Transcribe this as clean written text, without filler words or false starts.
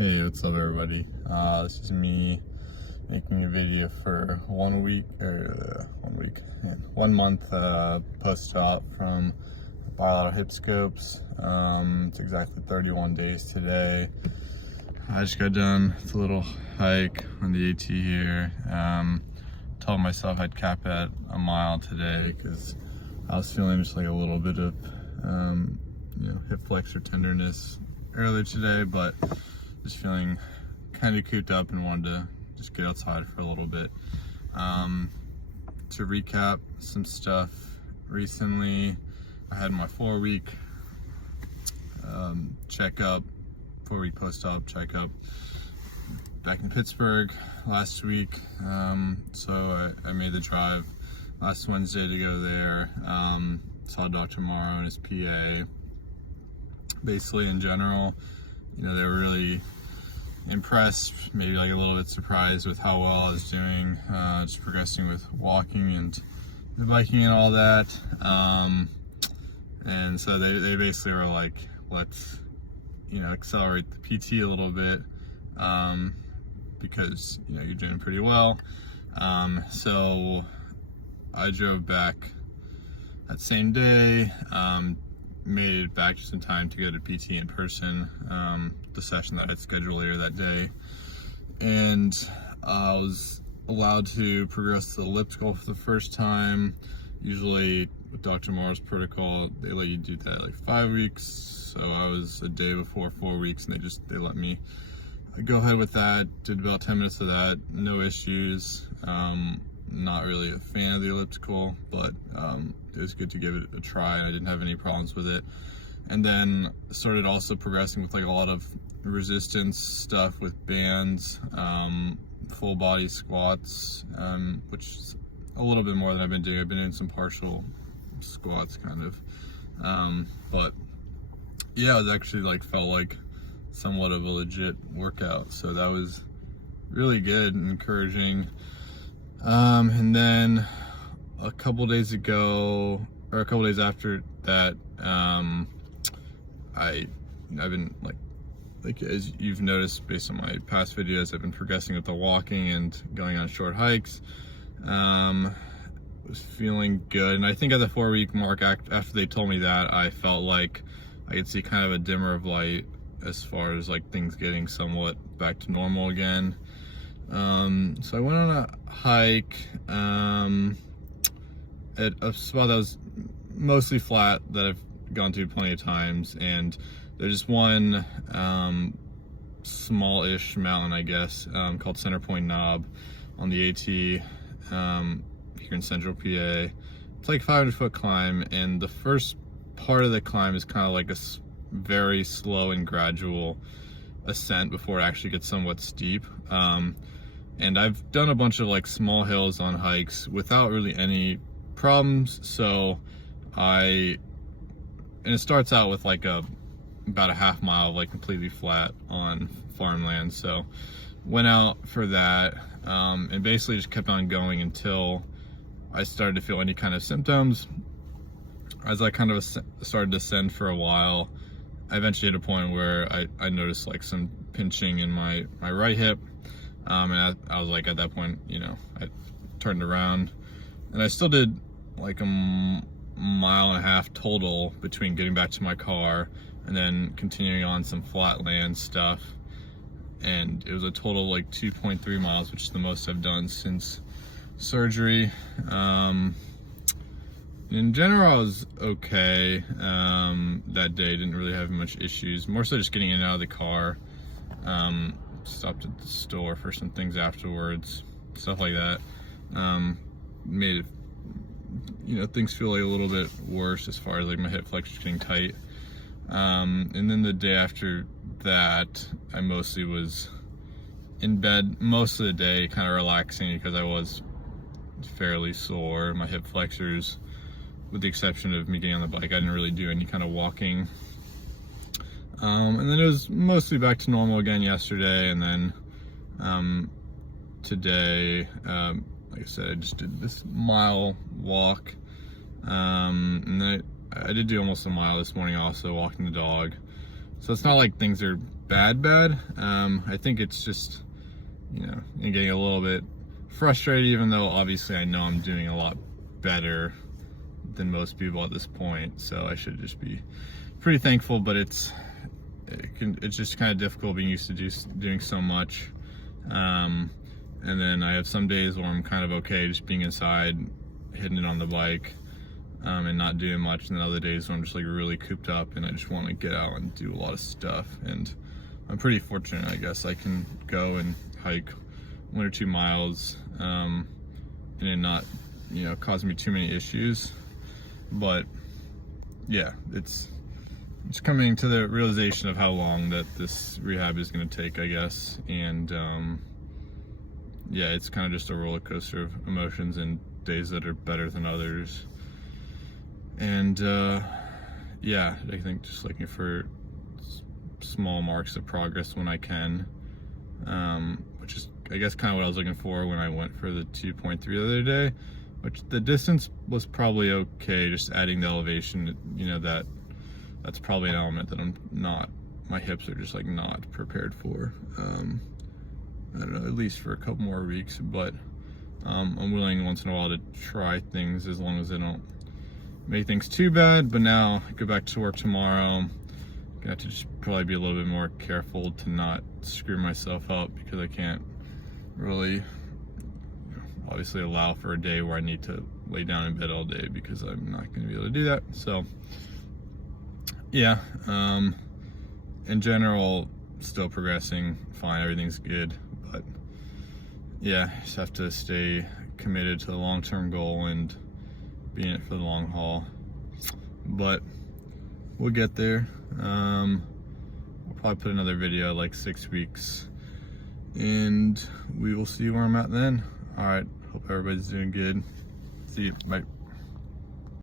Hey, what's up everybody? This is me making a video for 1 month post-op from Bilateral hip scopes. It's exactly 31 days today. I just got done with a little hike on the AT here. Told myself I'd cap at a mile today because I was feeling just like a little bit of hip flexor tenderness earlier today, but just feeling kind of cooped up and wanted to just get outside for a little bit. To recap some stuff, recently I had my 4-week checkup, 4-week post-op checkup back in Pittsburgh last week. So I made the drive last Wednesday to go there. Saw Dr. Morrow and his PA. Basically, in general, they were really impressed, maybe like a little bit surprised with how well I was doing, just progressing with walking and biking and all that. And so they basically were like, let's accelerate the PT a little bit, because you're doing pretty well. So I drove back that same day, made it back just in time to go to PT in person, the session that I'd scheduled later that day. And I was allowed to progress to the elliptical for the first time. Usually with Dr. Morrow's protocol, they let you do that like 5 weeks. So I was a day before 4 weeks and they let me go ahead with that. Did about 10 minutes of that, no issues. Not really a fan of the elliptical, but it was good to give it a try, and I didn't have any problems with it. And then started also progressing with like a lot of resistance stuff with bands, full body squats, which is a little bit more than I've been doing. I've been doing some partial squats kind of, but yeah, it was actually felt like somewhat of a legit workout, so that was really good and encouraging. And then a couple days ago, or a couple days after that, I've been like as you've noticed based on my past videos, I've been progressing with the walking and going on short hikes. Was feeling good, and I think at the 4-week mark, after they told me that, I felt like I could see kind of a dimmer of light as far as things getting somewhat back to normal again. So I went on a hike at a spot that was mostly flat that I've gone to plenty of times, and there's just one small-ish mountain, I guess, called Center Point Knob on the AT here in Central PA. It's like 500-foot climb, and the first part of the climb is kind of like a very slow and gradual ascent before it actually gets somewhat steep. And I've done a bunch of small hills on hikes without really any problems. So and it starts out with about a half mile of completely flat on farmland. So went out for that, and basically just kept on going until I started to feel any kind of symptoms. As I kind of started to ascend for a while, I eventually hit a point where I noticed some pinching in my right hip. And I was at that point, I turned around, and I still did a mile and a half total between getting back to my car and then continuing on some flat land stuff. And it was a total of 2.3 miles, which is the most I've done since surgery. In general, I was okay. That day didn't really have much issues, more so just getting in and out of the car. Stopped at the store for some things afterwards, stuff like that. Made it, things feel a little bit worse as far as my hip flexors getting tight. And then the day after that, I mostly was in bed most of the day, kind of relaxing because I was fairly sore. My hip flexors, with the exception of me getting on the bike, I didn't really do any kind of walking. And then it was mostly back to normal again yesterday, and then today, like I said, I just did this mile walk, and then I did do almost a mile this morning also, walking the dog. So it's not like things are bad. I think it's just, you know, I'm getting a little bit frustrated, even though obviously I know I'm doing a lot better than most people at this point, so I should just be pretty thankful. But it's just kind of difficult being used to doing so much, and then I have some days where I'm kind of okay just being inside, hitting it on the bike, and not doing much, and then other days where I'm just like really cooped up and I just want to get out and do a lot of stuff. And I'm pretty fortunate, I guess. I can go and hike 1 or 2 miles, and it not, you know, cause me too many issues. But yeah, it's coming to the realization of how long that this rehab is going to take, I guess. And yeah, it's kind of just a roller coaster of emotions, and days that are better than others. And yeah, I think just looking for small marks of progress when I can, which is, I guess, kind of what I was looking for when I went for the 2.3 the other day, which the distance was probably okay, just adding the elevation, you know, that's probably an element that my hips are just like not prepared for. I don't know, at least for a couple more weeks, but I'm willing once in a while to try things as long as they don't make things too bad. But now I go back to work tomorrow. Gonna have to just probably be a little bit more careful to not screw myself up, because I can't really, you know, obviously allow for a day where I need to lay down in bed all day, because I'm not going to be able to do that. So yeah, in general, still progressing fine, everything's good, but yeah, just have to stay committed to the long-term goal and be in it for the long haul. But we'll get there. We'll probably put another video like 6 weeks, and we will see where I'm at then. All right, hope everybody's doing good. See you, bye.